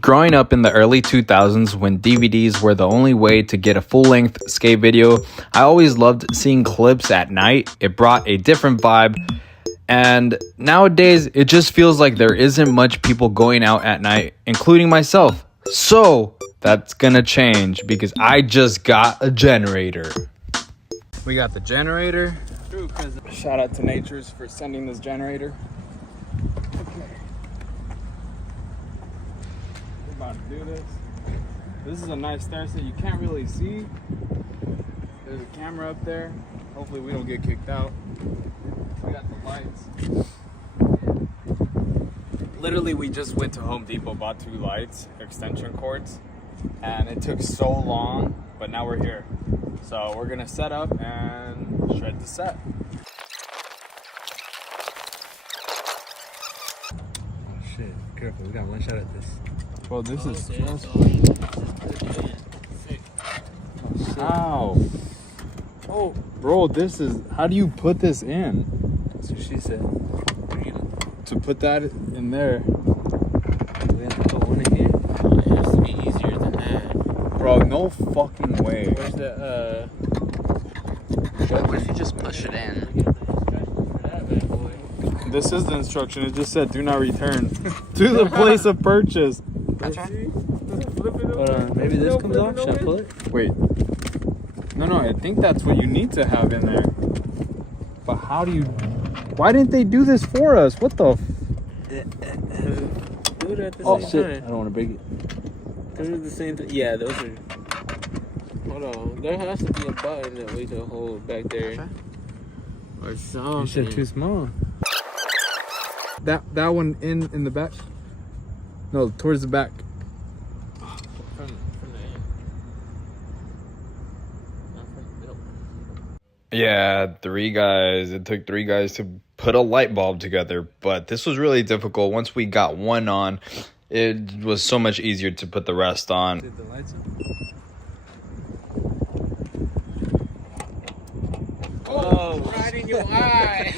Growing up in the early 2000s when DVDs were the only way to get a full-length skate video, I always loved seeing clips at night. It brought a different vibe. And nowadays, it just feels like there isn't much people going out at night, including myself. So that's gonna change because I just got a generator. We got the generator. Shout out to Natures for sending this generator. About to do this. This is a nice stair set. You can't really see. There's a camera up there. Hopefully we don't get kicked out. We got the lights. Literally, we just went to Home Depot, bought 2 lights, extension cords, and it took so long, but now we're here. So we're gonna set up and shred the set. Oh shit, careful, we got one shot at this. Well, this is sick. Ow. Oh, bro, this is, how do you put this in? That's what she said. To put that in there. Do we have to put one in here? It has to be easier than that. Bro, no fucking way. Where's the, What if you just push it in? This is the instruction. It just said, do not return to the place of purchase. That's right. Hold on, maybe this comes off? Should I pull it? Wait. No, I think that's what you need to have in there. But how do you... Why didn't they do this for us? What the... Do it at the Oh, same shit. time. I don't want to break it. Those are the same thing. Yeah, those are... Hold on. There has to be a button that we can hold back there. Okay. Or something. You said too small. That one in the back? No, towards the back. From the end. Not from the middle. Yeah, 3 guys. It took 3 guys to put a light bulb together, but this was really difficult. Once we got one on, it was so much easier to put the rest on. Did the lights on? Oh, right in your eye.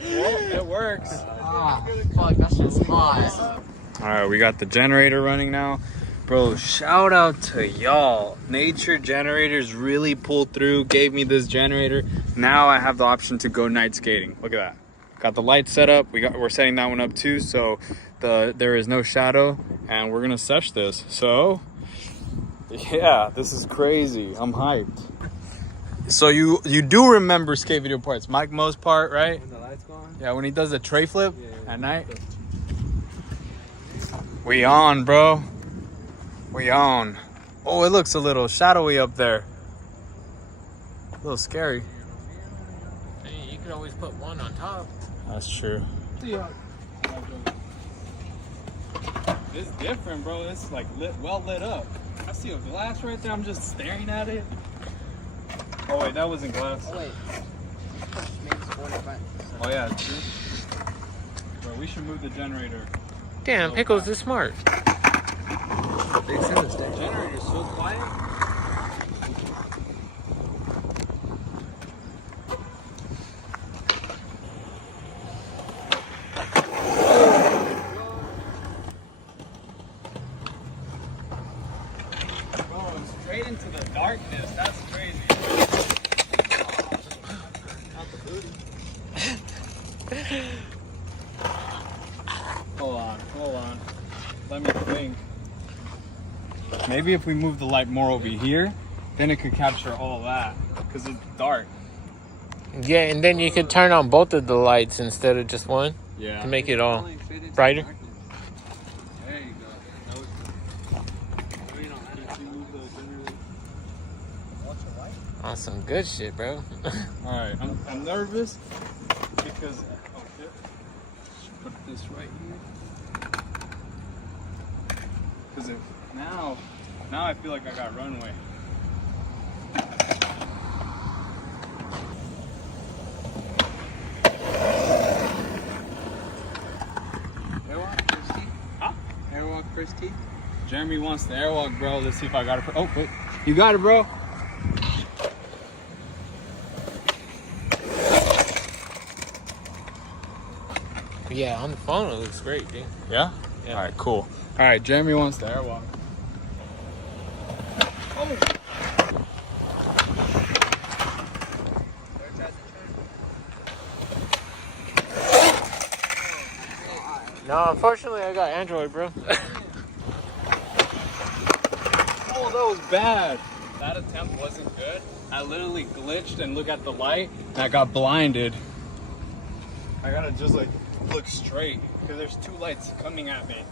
It works. Ah, fuck, that shit's hot. All right, we got the generator running now. Bro, shout out to y'all. Nature Generators really pulled through, gave me this generator. Now I have the option to go night skating. Look at that. Got the lights set up. We're setting that one up too, so there is no shadow, and we're gonna sesh this. So yeah, this is crazy. I'm hyped. So you do remember skate video parts, Mike Mo's part, right? When the lights go on? Yeah, when he does the tray flip at night. Yeah. We on, bro. We on. Oh, it looks a little shadowy up there. A little scary. Hey, you could always put one on top. That's true. It's different, bro. It's like well lit up. I see a glass right there. I'm just staring at it. Oh wait, that wasn't glass. Oh, wait. Oh yeah, it's true. Bro, we should move the generator. Damn, Pickles is smart. Big sense, The generator's so quiet. Bro, straight into the darkness. That's crazy. Not the booty. Hold on. Let me think. Maybe if we move the light more over here, then it could capture all that, because it's dark. Yeah, and then you could turn on both of the lights instead of just one Yeah. to make it all brighter. There you go. Awesome, good shit, bro. Alright, I'm nervous because... Oh shit. Should put this right here. Because if... Now I feel like I got runway. Airwalk, first tee? Huh? Airwalk, first tee? Jeremy wants the airwalk, bro. Let's see if I got it. Oh, wait. You got it, bro. Yeah, on the phone it looks great, dude. Yeah? Yeah. All right, cool. All right, Jeremy wants the airwalk. Oh. No, unfortunately, I got Android, bro. Oh, that was bad. That attempt wasn't good. I literally glitched and looked at the light, and I got blinded. I gotta just like look straight because there's two lights coming at me.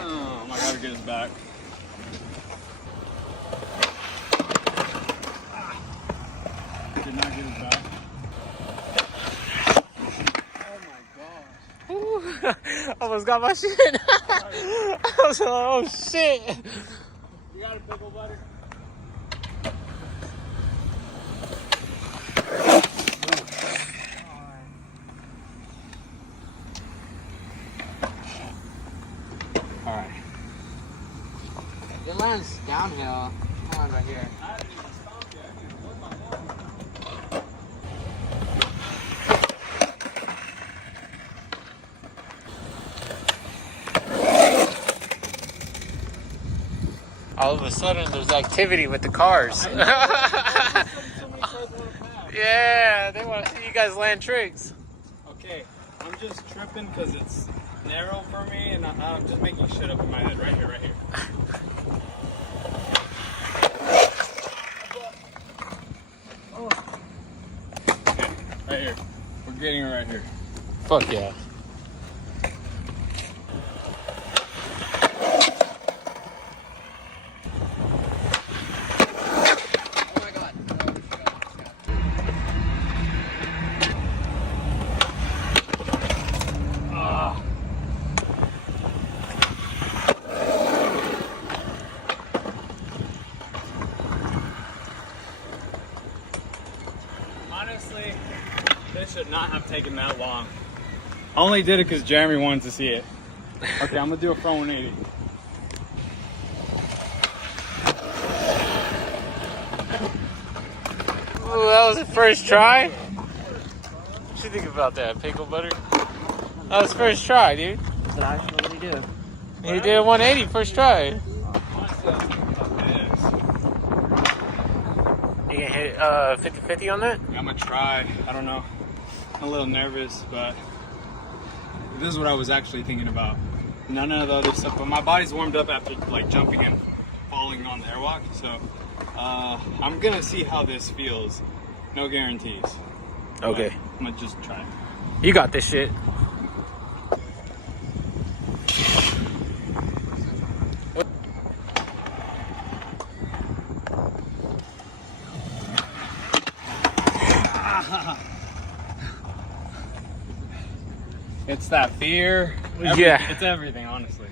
Oh, I gotta get his back. Did not get his back. Oh my gosh. Almost got my shit. I was like, oh shit. You got a pickle butter? Alright. It lands downhill. Come on, right here. I didn't even stop yet. I didn't put my hand. All of a sudden, there's activity with the cars. Yeah, they want to see you guys land tricks. Okay, I'm just tripping because it's narrow for me and I'm just making shit up in my head. Right here, right here. Okay, right here. We're getting it right here. Fuck yeah. Honestly, this should not have taken that long. I only did it because Jeremy wanted to see it. Okay, I'm gonna do a front 180. Ooh, that was the first try. What you think about that, pickle butter? That was first try, dude. That's actually what we do. He did 180 first try. You can hit 50-50 on that? I'm gonna try. I don't know. I'm a little nervous, but this is what I was actually thinking about. None of the other stuff, but my body's warmed up after like jumping and falling on the airwalk. So I'm gonna see how this feels. No guarantees. Okay. I'm gonna just try. You got this shit. It's that fear. Yeah. It's everything, honestly.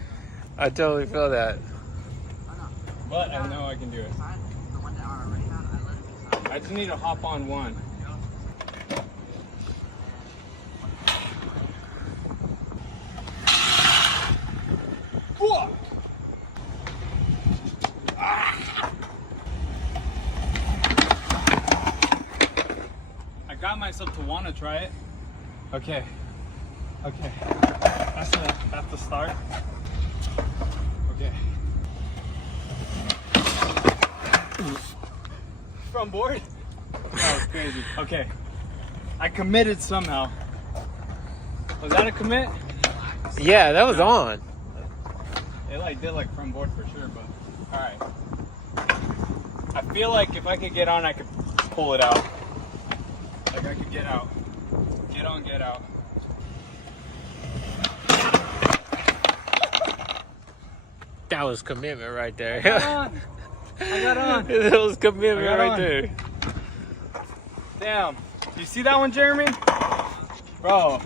I totally feel that. But I know I can do it. I just need to hop on one. I got myself to want to try it. Okay. Okay. That's the start. Okay. From board? That was crazy. Okay. I committed somehow. Was that a commit? Yeah, that was on. It like did like from board for sure, but alright. I feel like if I could get on, I could pull it out. Like I could get out. Get on, get out. That was commitment right there. I got on. I got on. That was commitment right on. there. Damn. You see that one, Jeremy? Bro.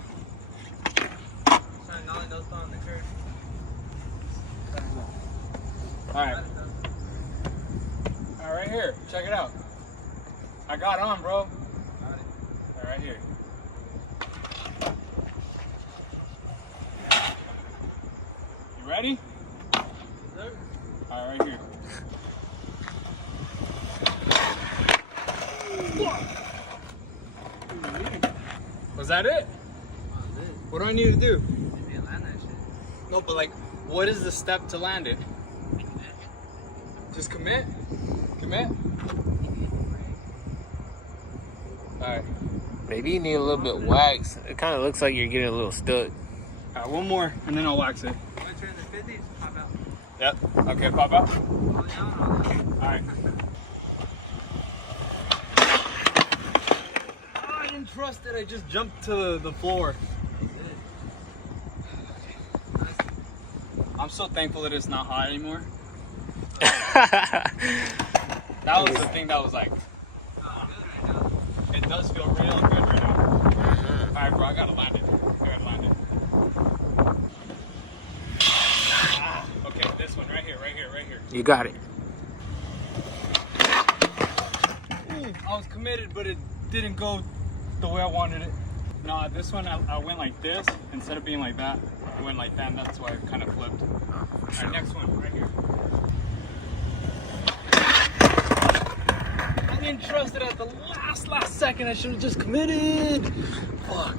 Alright. Alright, right here. Check it out. I got on, bro. Alright, right here. You ready? Sir? that it? What do I need to do? No, but like, what is the step to land it? Just commit? Commit? Alright. Maybe you need a little bit wax. It kind of looks like you're getting a little stuck. Alright, one more, and then I'll wax it. Turn the 50s, pop out. Yep. Okay, pop out. Alright. Oh, I didn't trust it. I just jumped to the floor. I'm so thankful that it's not hot anymore. That was the thing that was like, it does feel real good right now. Alright, bro, I gotta land it. Okay, this one right here. You got it. Ooh, I was committed, but it didn't go the way I wanted it. No, this one I went like this instead of being like that. I went like that, and that's why it kind of flipped. Alright, next one right here. I didn't trust it at the last second. I should have just committed. Fuck.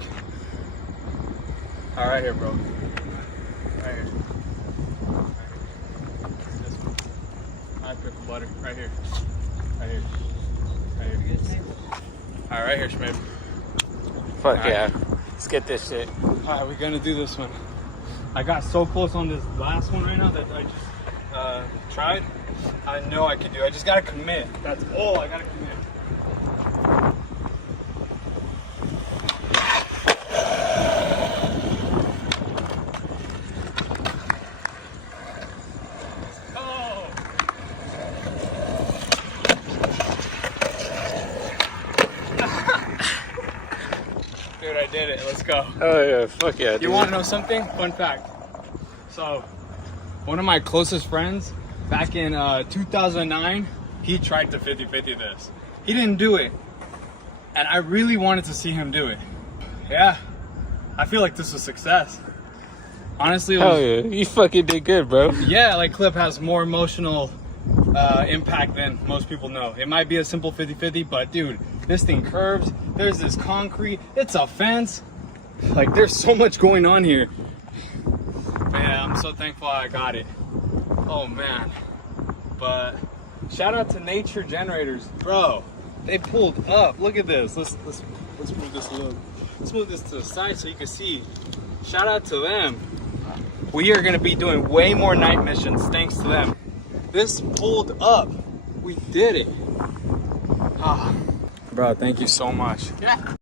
All right, here, bro. Right here. This one. I pickle butter. Right here. Right here. Right here. All right, right here, Schmidt. Fuck All yeah. right. Let's get this shit. All right, we're gonna do this one. I got so close on this last one right now that I just tried. I know I can do it. I just gotta commit. That's all I gotta commit. Oh! Dude, I did it. Let's go. Oh yeah, fuck yeah. You want to know something? Fun fact. So, one of my closest friends back in 2009, he tried to 50-50 this. He didn't do it. And I really wanted to see him do it. Yeah. I feel like this was success. Honestly, it was, Hell yeah, you fucking did good, bro. yeah, like Clip has more emotional impact than most people know. It might be a simple 50-50, but dude, this thing curves. There's this concrete. It's a fence. Like, there's so much going on here. Man, I'm so thankful I got it. Oh man. But shout out to Nature Generators, bro. They pulled up. Look at this. Let's move this a little. Let's move this to the side so you can see. Shout out to them. We are gonna be doing way more night missions thanks to them. This pulled up. We did it. Ah, bro, thank you so much. Yeah.